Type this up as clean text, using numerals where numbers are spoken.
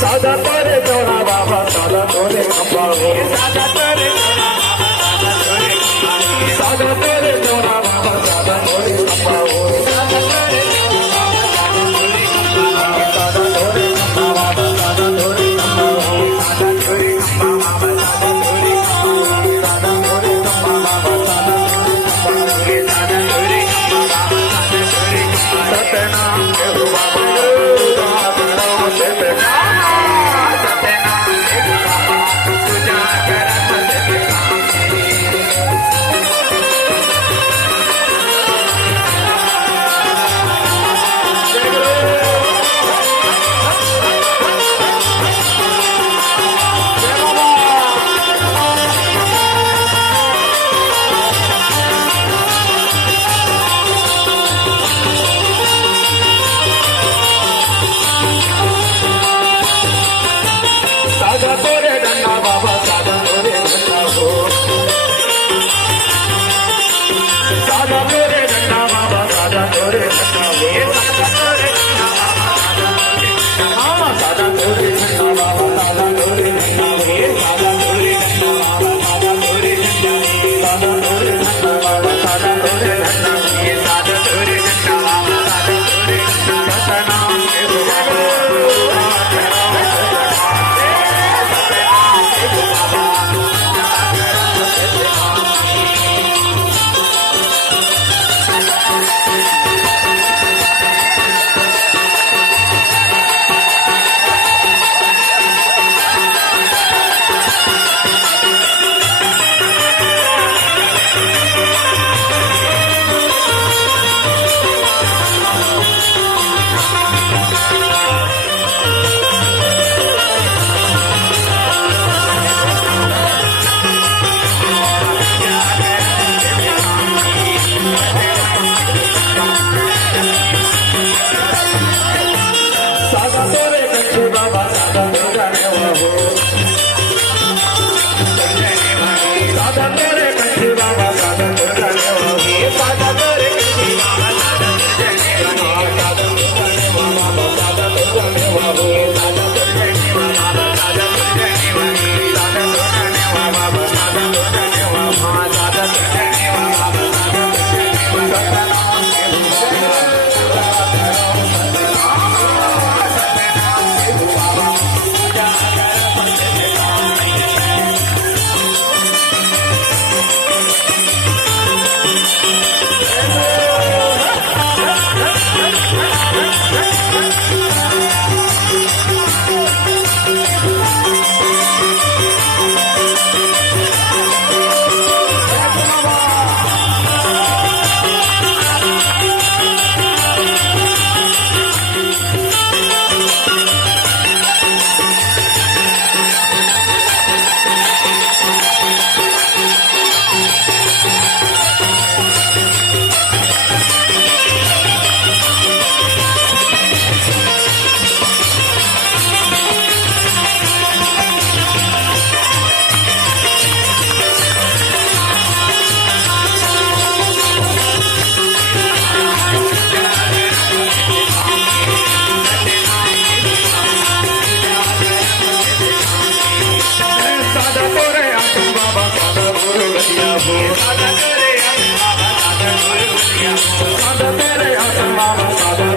सादा तोरे जोड़ा बाबा सादा तोरे अब्बाओ सादा तोरे जोड़ा बाबा सादा तोरे अब्बाओ सादा तोरे सादा तोरे बाबा सादा तोरे अब्बाओ सादा तोरे बाबा सादा तोरे सादा तोरे बाबा सादा तोरे सादा तोरे सतनाम के बाबा सादा तोरे डंडा बाबा सादा तोरे डंडा हो सादा तोरे डंडा बाबा सादा तोरे डंडा हो सादा तोरे डंडा बाबा सादा तोरे डंडा हो सादा तोरे डंडा बाबा सादा तोरे डंडा सादा तोरे डंडा बाबा सादा तोरे डंडा सादा तोरे डंडा बाबा सादा तोरे डंडा सतनाम के बाबा साधा तेरे आसन बाबा साधा